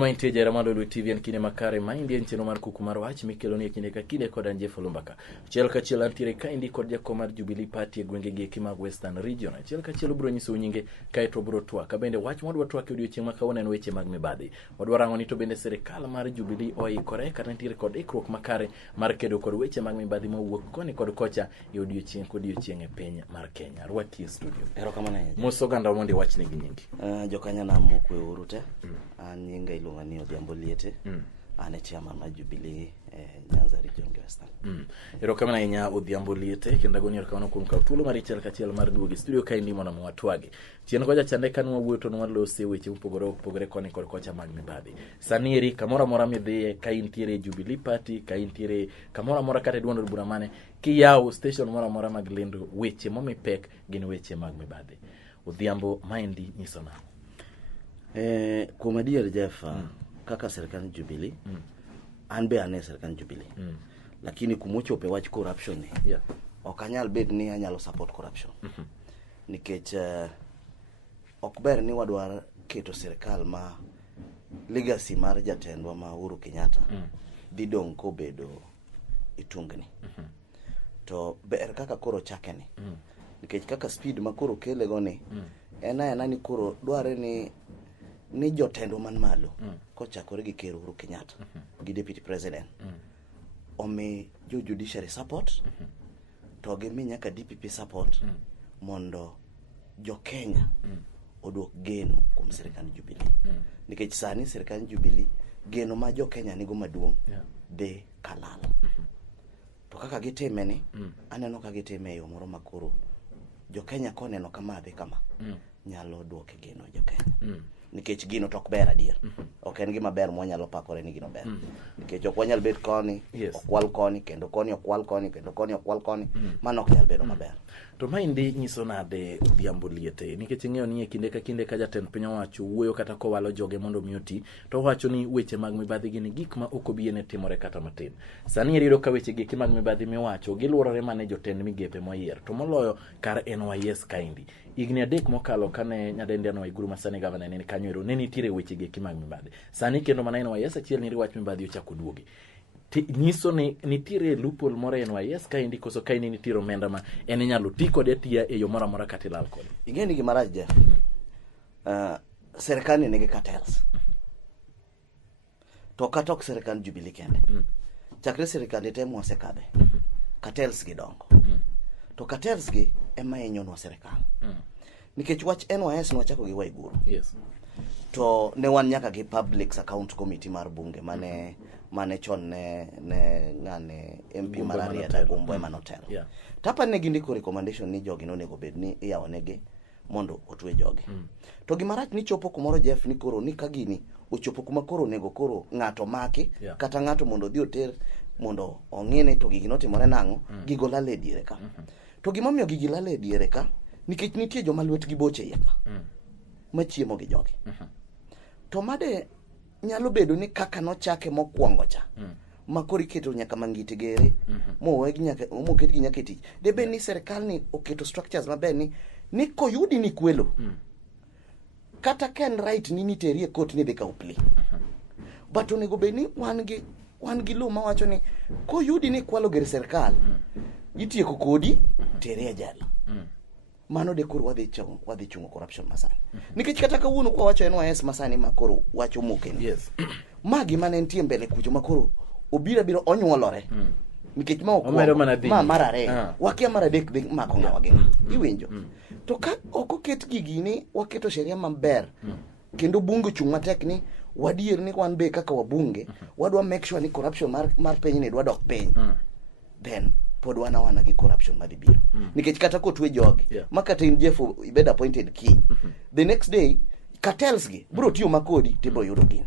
Roma inteja ramado Oloo TV en kine makare ma indien cheno mar Kuku mar Wach mikelo ni kine ka kine kod Mbaka. Chiel ka chiel antire ka indi kod jako mar Jubilee Party e gwenge gi eki mag Western Region. Chiel ka chiel bro nyiso nyinge ka to bro twak. Ka bende wach modwa twak e odiochieng' ma kawuono en weche mag mibadhi. Wadwa rango ni to bende sirikal mar Jubilee oikore kata nitiere kod ikruok makare mar kedo kod weche mag mibadhi mawuok koni kod kocha e odiochieng' kod odiochieng' e piny mar Kenya. Rwaki studio. Erokamano. Moso ganda mondi wach ni gi nyingi. Jokanya na mokwe urute. Nyinga iluonga ni Odhiambo Liete. Ane chairman ma Jubilee Nyanza region Western. Erokamano ahinya Odhiambo Liete kendo goni erokamano kuom kawo thuolo mar chiel ka chiel mar duogo studio ka indi mondo watwagi. Chien koja chande kan wawuoyo to walose weche upogore koni kod kocha mag mibadhi. Sani eri kamoro amora midhiye ka intiere Jubilee Party, ka intiere kamoro amora kata duond bura mane kiyawo station moro amora mag lendo weche momi pek gin weche mag mibadhi. Odhiambo maendi nyiso na. Kuom adier Jeff, kaka serikal Jubilee, an be ane serikal Jubilee. Lakini kumochope wach corruption ni, ok anyal bet ni anyalo support corruption. Nikech ok ber ni wadwar keto serikal ma legacy mar jatendwa ma Uhuru Kenyatta dhi dong' kobedo itungni. To ber kaka koro chake ni. Nikech kaka speed ma koro kele go ni, ena ni koro dware ni jotendwa man malo kochakore gi ker Uhuru Kenyatta gi deputy president omi jo judiciary support to gi mi nyaka DPP support mondo jo Kenya oduok geno kuom serikal Jubilee. Nikech sani serikal Jubilee geno ma jo Kenya nigo maduong' de kalal. To kaka gitime ni aneno ka gitime yo moro makoro jo Kenya koneno kama dhi kama nyalo duoke geno jo Kenya. Nikech gino tok ber adier. Ok en gima ber mwanyalo pakore ni gino ber. Nikech ok wanyal bet koni, okwal koni, kendo koni okwal koni, kendo koni okwal koni, mano ok nyal bedo maber. To maendi nyiso nade Odhiambo Liete, nikech ing'eyo ni e kinde ka jatend piny owacho wuoyo kata kowalo joge mondo miyo ti, to wacho ni weche mag mibadhi gin gik ma ok obiene timore kata matin. Sani irido ka weche gik mag mibadhi miwacho giluorore mane jotend migepe moyier, to moloyo kar NYS kaindi. Igni adek mokalo kane nyadendi Waiguru masani gavana nene kanyo ne nitiere weche geki mag mibadhi. Sani kendo mana NYS achiel niri wach mibadhi ochako duogi. Nyiso ni nitiere loophole moro NYS kaindi koso kaini nitiere omenda ma en inyalo ti kode atiya e yo moro amora kata ilal kode. Ing'eni gima rach Jeff. Serikali nigi cartels. To kata ok serikal Jubilee kende. Chakre serikal te mosekadhe. Cartels gi dongo. To cartels gi ema hinyonwa serikal. Nikech wach NYS nwachako gi Waiguru. Yes. To ne wan nyaka gi Public Account Committee mar bunge mane chon ne ngane MP mar Liete Gumbo Emanotel. Tapa ne gindiko recommendation ni jogi nonego bed ni iyawo negi mondo otwe jogi. To gimarach ni chopo kumoro Jeff ni koro ni kagini ochopo kuma koro nego koro ng'ato maki kata ng'ato mondo dhi oter mondo ong'ine to gigi notimore nang'o gigo lale diere ka. To gimomiyo gigi lale diere ka nikech nitie joma lwetgi boche iye ka machiemo gi jogi. To made nyalo bedo ni kaka nochake mokwongo cha makori keto nyaka mangiti gere moket gi nyaka tich. Debe ni serikal ni oketo structures maber ni koyudi ni kwelo kata ken right ni niterie court ni deka upli. But onego be ni wan gi lo mawacho ni koyudi ni kwalo gere serikal itieko kodi tere e jela. Mano de koro wadhi chungo corruption masani. Nikech kata kawuono kwa wacho NYS masani makoro wacho mokeni. Yes. Magi mane ntie mbele kucho makoro obira onyuolore. Nikech ma marare. Wakia maradek dhi mako ngawa gi. Iwinjo. To ka okoket gigi ni waketo sheria maber. Kendo bunge chung matek ni wadier ni wan be kaka wabunge wadwa make sure ni corruption mar piny ni dwa dok piny. Then pod wana gi corruption madibiro. Nikech kata kotwe jogi makata in Jeff ibed appointed key. The next day cartels gi bro tiyo makodi tibro yudo gini.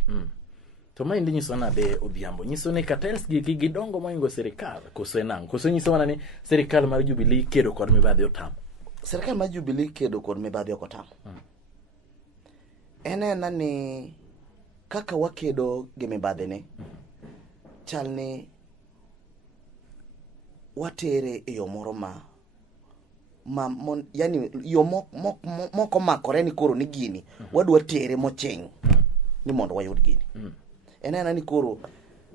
To maendi nyiso nade Odhiambo, nyiso ni cartels gi gidongo moingo serikal koso enang koso nyiso wana ni serikal mar Jubilee kedo kod mibadhi otam. Serikal mar Jubilee kedo kod mibadhi otam. Ena ni kaka wakedo gi mibadhi ne chalni watere e yo moro yani yo moko makore ni koro ni gini wadwa tere mocheng ni mondo wayud gini. En ni koro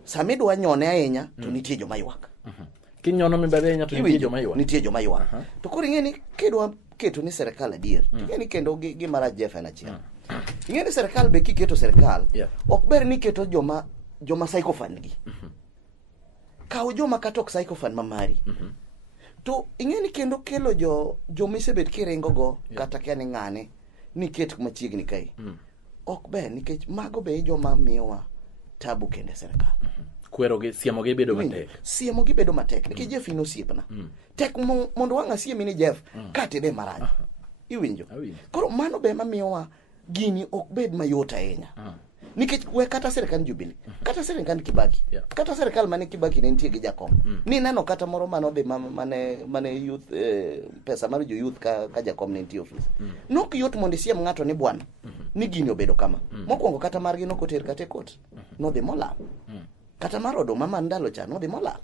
samidwa nyone ahinya to nitie joma ywak. Kinyono mibadhi ahinya to nitie joma ywak. Nitie joma ywak. To koro ing'eni kidwa keto ni serikal adier. Ing'eni kendo gimara Jeff en achiel. Ing'eni serikal be kiketo serikal ok ber ni keto joma psychophone gi. Kaw joma katok psychophone mamari. To ing'eni kendo kelo jomisebet kiringo go kata kiani ng'ane ni ket machiegni kai. Ok ber nikech mago be joma miyowa tabu kende serikal. Kwerogi siemogi bedo matek. Siemogi bedo matek nikech Jeff ino siepna. Tek mondo wang' asiemi ni Jeff katede marach. Iwinjo. Koro mano be mamiyowa gini ok bed mayot ahinya. Nikech we kata serikal Jubilee, kata serikal Kibaki, kata serikal mane Kibaki ne nitie gi jakom. Ni neno kata moro mano be mane youth pesa mar jo youth ka jakom ne nitie office. Nok yot mondo siem ng'ato ni bwana. Ni gini obedo kama. Mokwongo kata margi no koter kata kot. No dhi molal. Kata mar oduma man ndalo cha no dhi molal.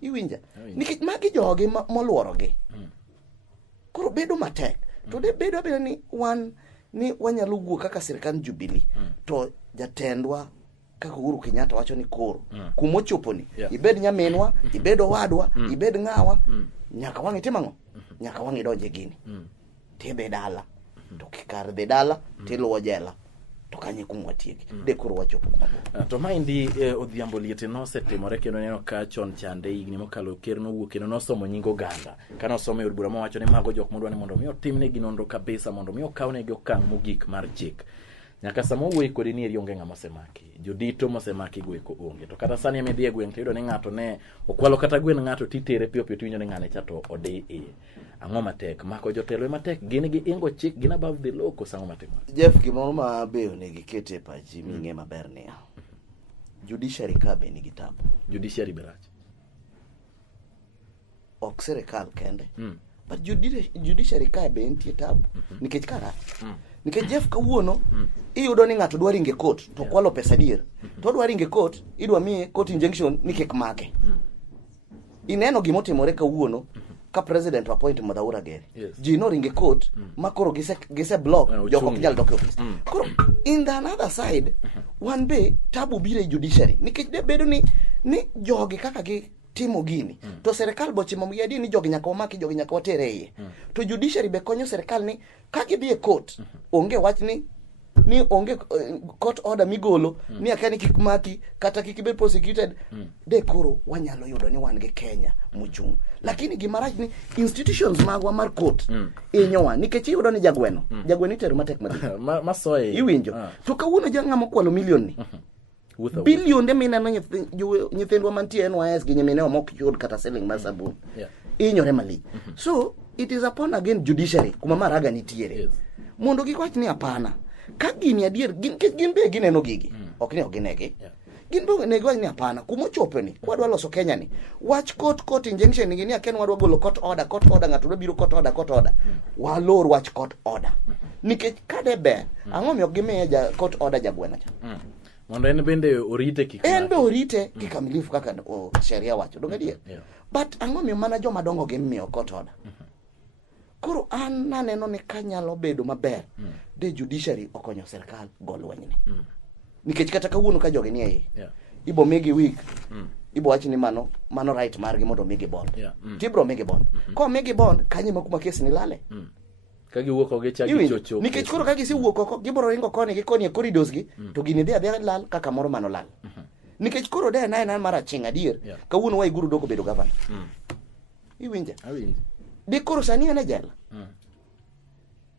Iwinja. Nikech magi jogi moluorogi. Koro bedo matek. To de bedo ni wanyalo wuok kaka serikal Jubilee to jatendwa kaka Uhuru Kenyatta wacho ni koro kumochoponi ibed nyaminwa, ibed owadwa, ibed ng'awa, nyaka wang'i timang'o, nyaka wang'i donje gini. Tibe dala to kikar de dala tiluwo jela to kanye kumwatieki de koro wachopo kuma. To maendi Odhiambo Liete nosetimore kendo neno ka chon chande higni mokalo ker nowuok kendo nosomo nying oganda kana osomo od bura mowacho ni mago jok modwa ni mondo mi otimne ginonro kabisa mondo mi okawnegi okang' mogik mar chik. Nyaka samo wuoyi kodi ni onge ng'ama osemaki. Jodito mosemaki gweko onge. To kata sani emidhi e gweng' tiyudo ni ng'ato ne okwalo kata gwen ng'ato titere piyo piyo tiwinjo ni ng'ane cha to ode e. Ang'o matek? Mako jotelo matek gin gi ingo chik gin above the law ko sango matek. Jeff gimoro ma be onegi kete pachi ming'e maber niya. Judiciary ka be nigi tabu. Judiciary berach. Ok serikal kende. But judiciary ka be nitie tabu. Nikech kara. Nikech Jeff kawuono iyudo ni ng'ato dwa ringe court to kwalo pesa dier. To dwa ringe court idwa miye court injunction ni kik make. Ineno gimotimore kawuono ka president appoint Madhaura Gere. Ji no ringe court makoro gise block joko kinyal dok office. Koro in the another side one day tabu bire judiciary nikech de bedo ni jogi kaka gi timo gini to serikal bochimo miyadi ni jogi nyaka omaki jogi nyaka watere iye. To judiciary be konyo serikal ni ka gidhi e court onge wach ni onge court order migolo ni akani kik maki kata kik be prosecuted de koro wanyalo yudo ni wan gi Kenya muchung. Lakini gimarach ni institutions magwa mar court inyowa nikech iyudo ni jagweno itero matek masoe iwinjo to kawuono jang'ama kwalo million ni billion de minano nyithindwa mantie NYS gi nyimine mok yud kata selling mar sabun inyore mali. So it is upon again judiciary kuma maraga nitiere mondo gikwach ni apana ka gini adier gin be gineno gigi ok ni oginegi gin be nego ni apana kuma chopeni kwadwa loso Kenya ni wach court injunction ni gini aken wadwa golo court order ng'ato do biro court order walor wach court order nikech kade be ang'o miyo gimiye court order jagwena cha mondo en bende orite kikamilifu kaka sheria wacho dongadia but ang'o miyo mana joma dongo gimiyo court order. Koro an naneno ni kanyalo bedo maber de judiciary okonyo serikal gol wanyne. Nikech kata kawuono ka jogi nie iye ibo migi week ibo wachi ni mano right margi mondo migi bond tibro migi bond ko migi bond kanye makuma kesi ni lale ka giwuok oge chagi chocho nikech koro ka gisiwuok oko gibro ringo koni gi koni e corridors gi to gini dhi adhi lal kaka moro mano lal nikech koro de na mara chinga adier kawuono wa iguru doko bedo gavana iwinja de koro sani ene jela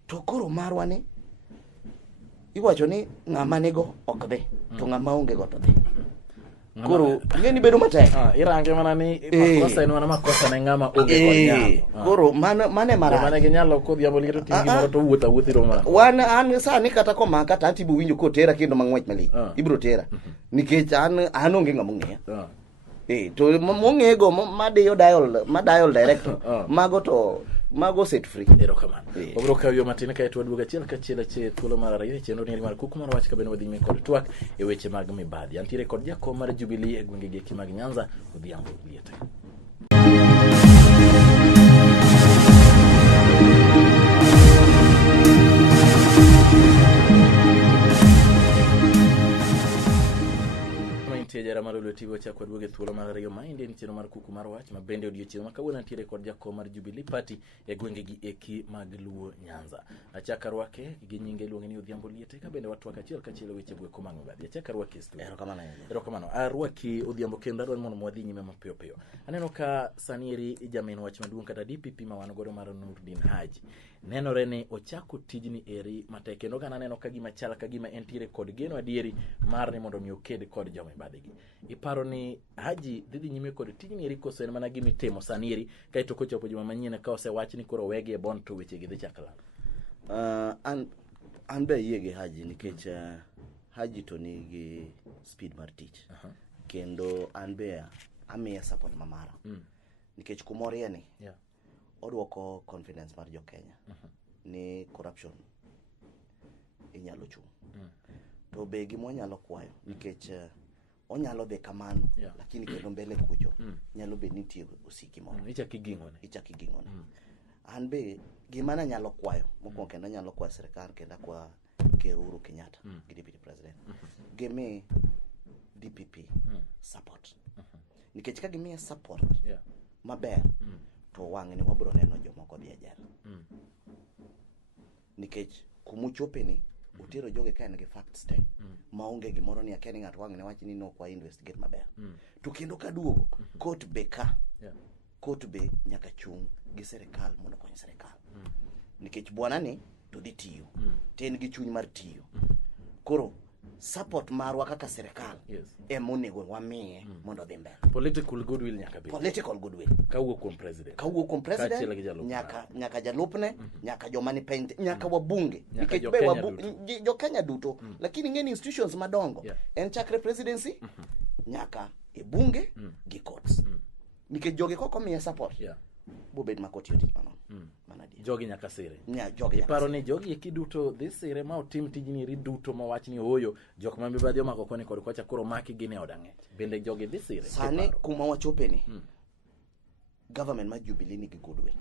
to koro marwa ni iwacho ni ng'ama nego ok dhi to ng'ama onge go to dhi koro ngeni bedo matek irange mana ni makosa en mana makosa ne ng'ama onge go nyalo koro mane mara mane ginyalo kodhiambo Liete tingi moro to wuotho ro mana wan an sani kata ko maka ta tibu winjo ko tera kendo mang'wech mali ibro tera nikech an onge ng'ama ng'eya to mong'ego madiyo dial director mago set free erokamano obro kayo matin ka etwa duoga chiel ka chiel thuolo mar ariyo chenro ni mar Kuku mar Wach ka beno wadhi me kod twak e weche mag mibadhi antiere kod jakom mar Jubilee e gwenge gi mag Nyanza Odhiambo Liete. mantie jara mar Oloo TV chakwa duoge thuolo mar ariyo ma indi nitiere mar Kuku mar Wach ma bende odiochieng' ma kawuono nitiere kod jakom mar Jubilee Party e gwenge gi eki mag Luo Nyanza. Achaka rwake gi nyinge luonge ni Odhiambo Liete ka bende watwak achiel kachiel weche gweko mang'o badhi. Achaka rwake studio. Erokamano. Rwaki Odhiambo kendo adwaro mondo mwadhi nyime mapiyo piyo. Aneno ka sanieri jamin wach maduong' kata DPP ma wan godo mar Nurdin Haji. Nenore ni ochako tijni eri matek kendo kana neno ka gima chal ka gima entiere kod geno adieri mar ni mondo mi oked kod joma ibadegi. Iparo ni Haji dhi nyime kod tijni eri koso en mana gima itimo sanieri kaito kochopo juma manyien ka osewach ni koro wege e bon to weche gi dhi chakala. An be yie gi Haji nikech Haji to nigi speed mar tich. Kendo an be amiye support mamara. Nikech kumorie ni odwoko confidence mar Jo-Kenya ni corruption inyalo chung. To be gimo nyalo kwayo nikech onyalo be kamano lakini kendo mbele kucho nyalo be nitie osiki moro Ichaki gingone. An be gima na nyalo kwayo mokwongo kendo nyalo kwayo sirkal kendo kwa Ker Uhuru Kenyatta gi Deputy President gimi DPP support. Nikech ka gimiye support maber to wang'e ni wabro neno jomoko dhi ajara. Nikech kumuchope ni utero joge ka en gi facts te maonge gimoro ni akeni ng'ato wang'e ne wach ni no kwa investigate maber. To kendo ka duogo court be ka court be nyaka chung gi sirkal mondo kony sirkal. Nikech bwana ni to dhi tiyo ten gi chuny mar tiyo. Koro support marwa kaka sirkal emonego wamiye mondo dhi mbele. Political goodwill nyaka be. Political goodwill Kawuok kuom president nyaka jalupne nyaka joma ni pente nyaka wabunge nikech be Jo-Kenya duto lakini ngeni institutions madongo en chakre presidency nyaka e bunge gi courts. Nikech joge koko miye support bobed makoti otik manon. Jogi nyaka sire. Jogi paro ni jogi eki duto dhi sire ma otim tijni ri duto ma wach ni oyo jok ma mibadhi omako koni kod kocha koro maki gine odang'ech. Bende jogi dhi sire. Sane kuma wachope ni government ma Jubilee ni gi goodwill.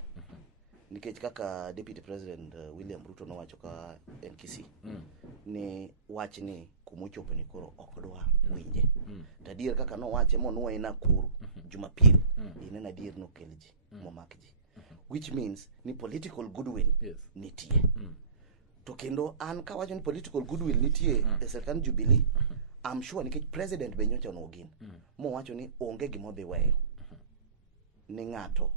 Nikech kaka Deputy President William Ruto nowacho ka NKC ni wach ni kumochope ni koro okdwa winje. Tadier kaka no wache mo nuo ina kuru Jumapil inena adier no kelji momakji. Which means ni political goodwill nitie. To kendo an ka wacho ni political goodwill nitie e sirkal Jubilee I'm sure nikech president be nyocha no gin mo wacho ni onge gimo dhi weyo ni ng'ato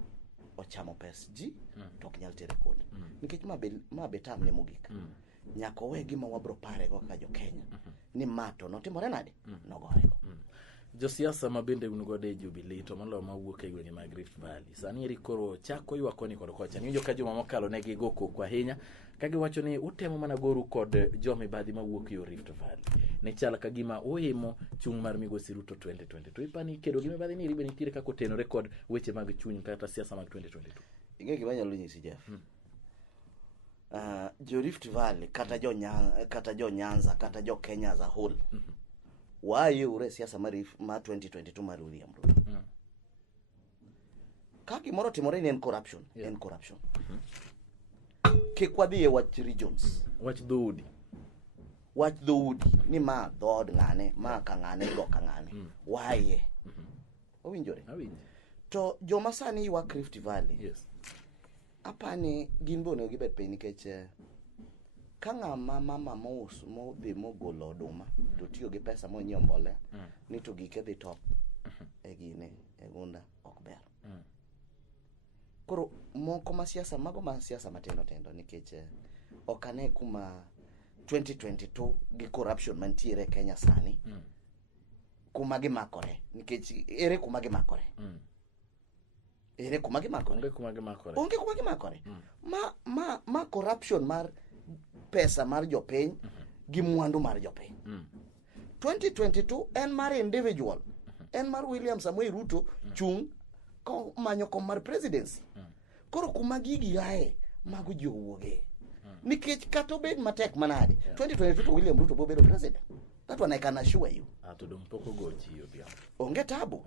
ochamo pes ji to ok nyal tere kod. Nikech ma be tam ne mogik. Nyako we gima wabro pare go ka Jo-Kenya ni mato notimore nade nogorego. Josiasa ma bende unugode e Jubilee to molo ma wuok e gwenge mag Rift Valley sani eri koro chako ywakoni kod kocha ni ka joma mokalo ne gi goko kwa hinya ka giwacho ni utemo mana goru kod jomibadhi ma wuok e Rift Valley ne chala ka gima oimo chung mar migosi Ruto 2022 ipani kedo gi mibadhi ni ribe nitiere kako tenore kod weche mag chuny kata siasa mag 2022. Ing'e gima nyalo nyisi Jeff. Jo Rift Valley kata jo Nyanza kata jo Kenya as a whole waye ure siasa ma 2022 mar William Ruto. Ka gimoro timore ni en corruption. Kikwadhi e wach regions. Wach dhoudi ni ma dhod ng'ane ma ka ng'ane go ka ng'ane. Waye. Owinjore. To joma sani ywak Rift Valley. Apani gin bone gibet piny nikech ka ng'ama mama modhi mogolo oduma to tiyo gi pesa monyiewo mbolea ni to gike dhi top e gine e gunda ok ber. Koro moko ma siasa matindo nikech okane kuma 2022 gi corruption mantiere e Kenya sani kuma gimakore nikech ere kuma gimakore. Onge kuma gimakore. Ma corruption mar pesa mar jopiny gi mwandu mar jopiny. 2022 en mar individual. En mar William Samoei Ruto chung ko manyo kom mar presidency. Koro kuma gigi yae mago jowuoge. Nikech kato bed matek manade 2022 William Ruto bo bedo president. That one I can assure you. To dum poko gochi Odhiambo. Onge tabu.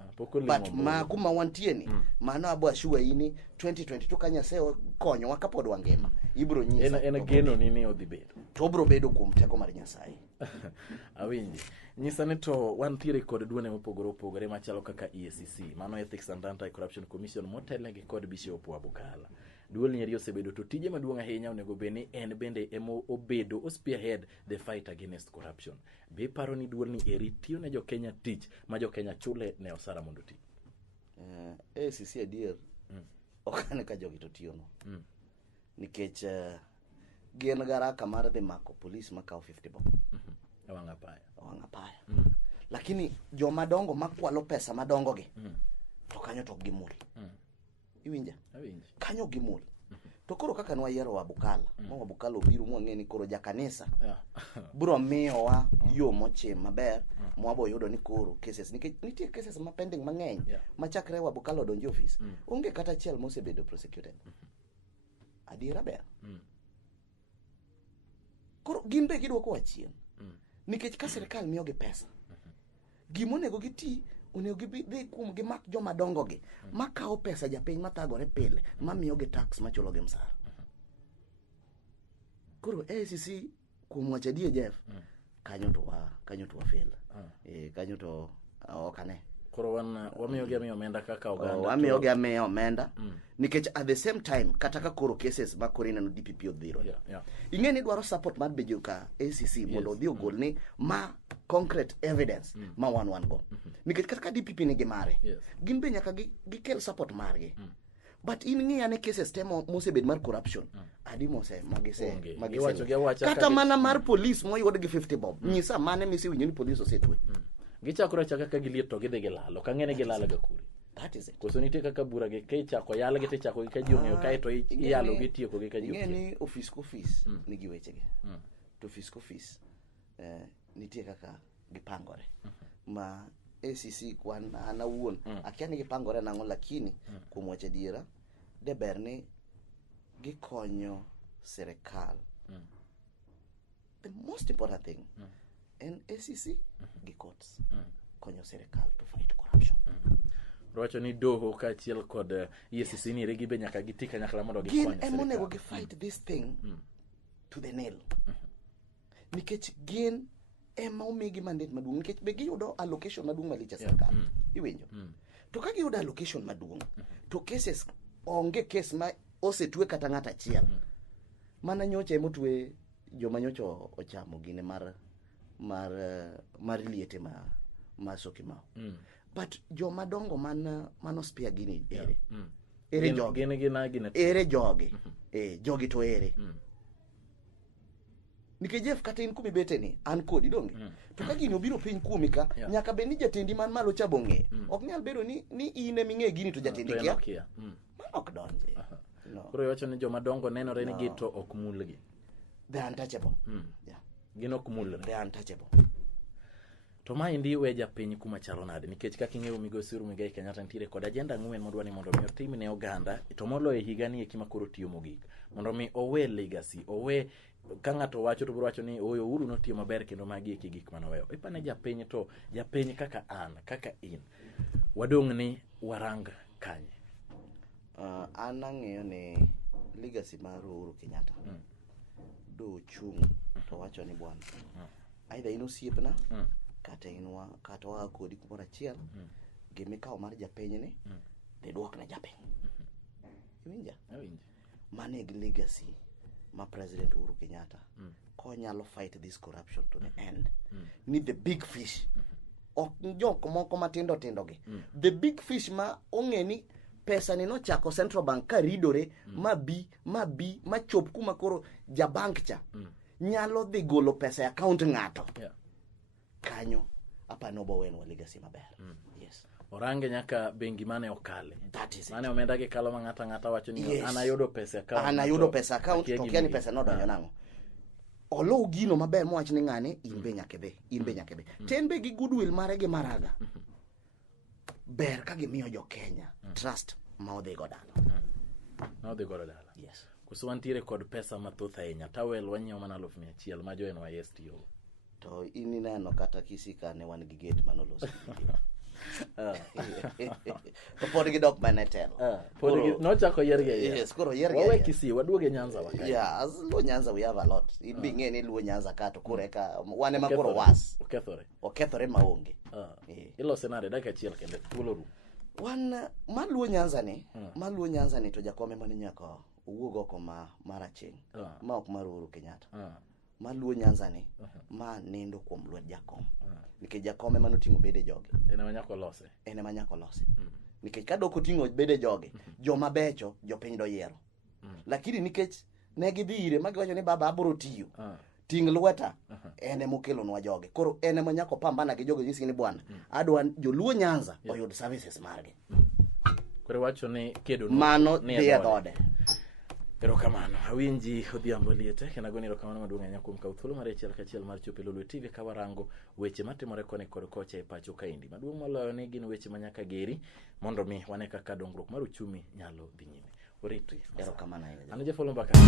But ma kuma wantieni mano abo assure ini 2022 kanya seo konyo wakapod wangema. Ibro nyisa. En geno nini odhi bedo. To bro bedo kuom teko mar Nyasaye. Awinji. Nyisa ni to wantiere kod duone mopogore machalo kaka EACC, mano Ethics and Anti-Corruption Commission motelnegi kod Bishop Abukala. Duol nyeri osebedo to tije maduong' ahinya onego beni en bende emo obedo spearhead the fight against corruption. Be paro ni duol ni eri tiyo ne jo Kenya tich ma jo Kenya chule ne osara mondo ti. EACC adier okane ka jogi to tiyo no. Nikech gien garaka mar dhi mako police makao 50 bob. Wanga paya. Lakini joma dongo makwalo pesa madongo gi to kanyo to gimul. Iwinja? Awinji. Kanyo gimul. To koro kaka nwa yero Abukala, Abukala obiru mwang'eni koro jakanisa. Bro miyo wa yo moche maber, mwabo yudo ni koro cases nitie cases ma pending mang'eny machakre Abukala odonji office. Onge kata achiel mosebedo prosecuted. Adiera ber. Koro gin be gidwoko achien. Nikech ka sirkal miyogi pesa, gimonego giti onego gidhi kuom gimak joma dongo gi makao pesa japiny mathagore pile mamiyogi tax machulogi msara. Koro ACC kuom wacha die Jeff kanyo to wa fail. Kanyo to okane. Koro wamiyogi omenda kaka oganda. Wamiyogi omenda. Nikech at the same time kata ka koro cases ma korina no DPP odhiro. Ing'eni dwaro support mar bejuka ACC mondo odhi ogol ni ma concrete evidence ma wan go. Nikech kata ka DPP nigi mare. Gin be nyaka gikel support margi. But in ng'iya ne cases temo mosebed mar corruption. Adi mose magise. Kata mana mar police moyud gi 50 bob. Nyisa mane misi winyo ni police osetwe. Gichakore chaka ka giliet to gidhi gilalo kang'ene gilalo ga kuri. That is it. Koso nitie kaka bura ge ke chako yalo gi chako gi ka ji ong'eyo kae to iyalo gi tieko gi ka ji. Ng'eni office nigi wechege. To office nitie kaka gipangore. Ma ACC kwan ana wuon akia ni gipangore nang'o lakini kuom wacha diera de berni gikonyo sirkal. The most important thing en ACC gi courts konyo sirkal to fight corruption. Rocho ni doho ka achiel kod EACC ni regi be nyaka gitika nyakla mondo gikonyo sirkal. Gin emonego gi fight this thing to the nail. Nikech gin ema omigi mandate maduong' nikech be giyudo allocation maduong' malich sirkal. Iwinjo? To ka giyudo allocation maduong' to cases onge case ma osetwe kata ng'ata achiel. Mana nyocha emotwe joma nyocha ochamo gine mar Liete ma Sokimao. But joma dongo mano spear gini ere jogi. Ere jogi. Jogi to ere. Nikech Jeff kata in kumi bete ni an kodi donge. To ka gini obiro piny kumi ka nyaka be ni jatendi man malo cha bonge. Ok nyal bedo ni ine ming'e gini to jatendi kia. Ok donje. Koro iwacho ni joma dongo nenore ni gito ok mulgi. They are untouchable. Gin ok mulre. They are untouchable. To ma indi we japiny kuma chalo nade nikech kaka ing'eyo Migosi Muigai Kenyatta ntiere kod agenda 4 modwa ni mondo mi otim ne oganda to molo e higa ni ekima koro tiyo mogik mondo mi owe legacy owe ka ng'ato wacho to bro wacho ni oyo uru notiyo maber kendo magi eki gik manoweyo ipane japiny to japiny kaka an kaka in wadong' ni warang kanye. An ang'eyo ni legacy mar Uhuru Kenyatta do chung to wacho ni bwana aidha in osiepna kata wa kodi kumoro achiel gimikawo mar japiny ni dhi duok na japiny. Iwinja? Mane gi legacy ma President Uhuru Kenyatta konyalo fight this corruption to the end. Ni the big fish ok jok moko matindo gi. The big fish ma ong'eni pesa ni no chako Central Bank ka ridore ma chop kuma koro ja bank cha nyalo dhi golo pesa e account ng'ato. Kanyo apa no bowen wa legacy maber. Yes. Orange nyaka bengi mane okale. That is it. Mane omenda gi kalo ma ng'ata wacho ni anayudo pesa account. Anayudo pesa account to kia ni pesa no donjo nang'o. Oloo gino maber mowach ni ng'ane imbe nyake be. Ten be gi goodwill mare gi maraga. Ber ka gimiyo jo Kenya trust ma odhi go dala. Yes. Kusuwantiere kod pesa mathoth ahinya tawel wanyiewo mana 100,000 ma jo NYS tiyo. to ineno kata kisika ne wan gi gate manolos to pod gidok mane telo nochako yierge yes koro yierge wawe Kisii waduoge Nyanza wakai yeah as Luo Nyanza we have a lot idbi ng'e ni Luo Nyanza ka to kore ka wane ma koro was okethore maonge ilose nade dakika achiel kende thuolo ru wan ma Luo Nyanza ni to jakome mane nyaka owuog oko maraching ma ok mar Uhuru Kenyatta ma Luo Nyanza ni ma nindo kuom lwet jakom nikech jakom ema noting'o bede joge ene ma nyako lose nikech ka doko ting'o bede joge joma becho jopiny do yiero lakini nikech ne gidhi ire ma giwacho ni baba abro tiyo ting' lweta ene mokelonwa joge koro ene ma nyako pambana gi joge nyisi ni bwana adwa jo Luo Nyanza oyud services margi koro wacho ni kedo mano dhiye dhode. Erokamano, awinji Odhiambo Liete, kena goni erokamano maduong' ahinya kuom kawo thuolo mar achiel kachiel mar chopo Oloo TV ka warango weche matimore koni kod kocha e pacho kaendi. Maduong' moloyo ni gin weche manyaka geri mondo mi wane kaka dongruok mar uchumi nyalo dhi nyime. Oriti. Erokamano. An Jeff Mbaka.